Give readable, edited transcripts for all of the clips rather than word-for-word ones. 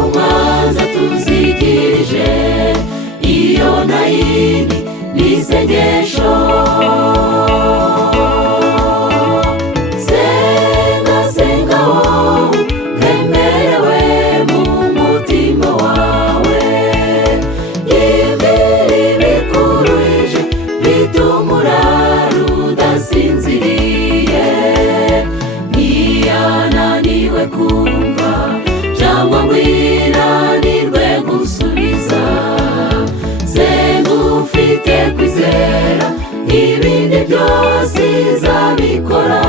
umwanza tuzigirije iyo nayindi n'isengesho. Senga senga wowe wemerewe mu mutima wawe, ibiri bikuruhije bituma urara udasinziriye, ntiyananiwe kumva cyangwa ngo inanirwe gusubiza. Senga ufite kwizera, ibindi byose izabikora.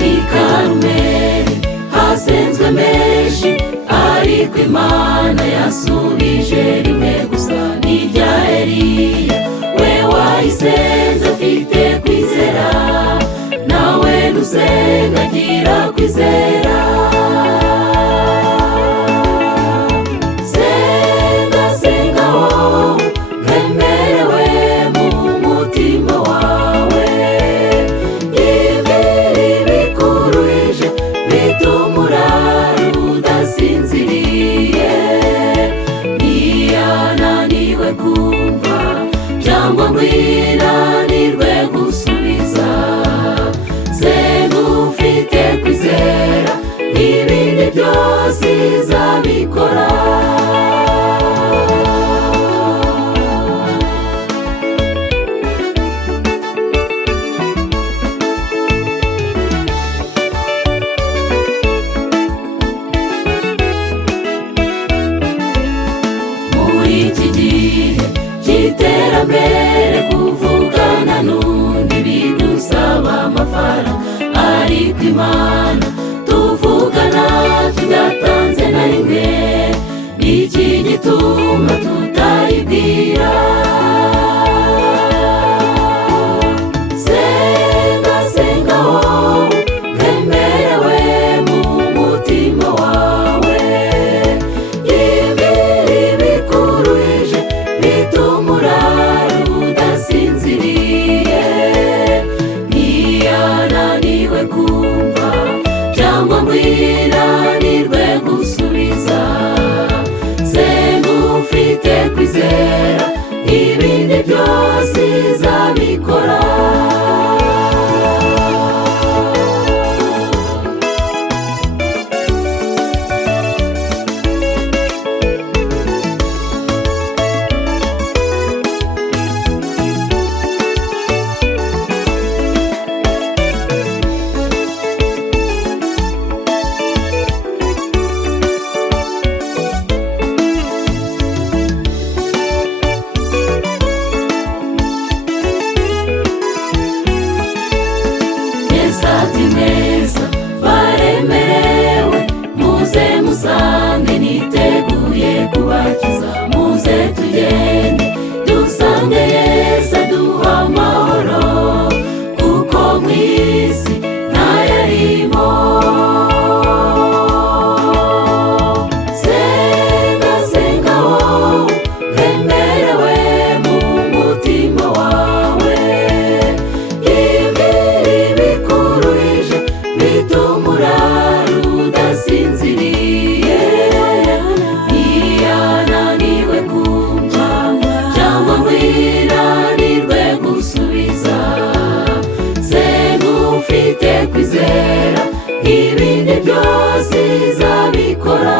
I Karumeli hasenzwe menshi, ariko Imana yasubije rimwe gusa, n'irya Eliya we wayisenze afite kwizera. Nawe nusenga gira kwizera. Senga senga wowe wemerewe mu mutima wawe, ibiri bikuruhije bituma urara udasinziriye, ntiyananiwe kumva cyangwa ngo inanirwe gusubiza. Senga ufite kwizera, ibindi byose izabikora. Muri iki gihe cy'iterambere, kuvugana n'undi bigusaba amafaranga, ariko Imana tuvugana tudatanze na rimwe. Iki gituma tutayibwira. Senga senga wowe wemerewe mu mutima wawe, ibiri bikuruhije bituma urara udasinziriye, ntiyananiwe kumva cyangwa ngo inanirwe gusubiza. Senga ufite kwizera, ibindi byose izabikora. Ati mweza baremerewe, muze musange niteguye kubakiza. Muze tugende dusange Yesu aduha amahoro, kuko mu isi ntayarimo. Senga senga wowe wemerewe mu mutima wawe, ibiri bikuruhije bituma urara udasinziriye, ntiyananiwe kumva cyangwa ngo inanirwe gusubiza. Senga ufite kwizera, ibindi byose izabikora.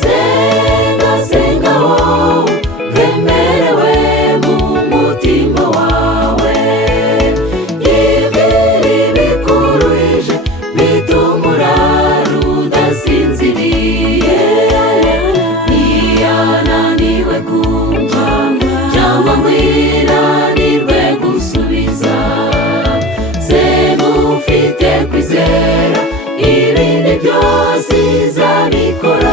Senga senga wowe wemerewe mu mutima wawe, ibiri bikuruhije bituma urara udasinziriye, ntiyananiwe kumva cyangwa ngo inanirwe gusubiza. Senga ufite kwizera, ibindi byose izabikora.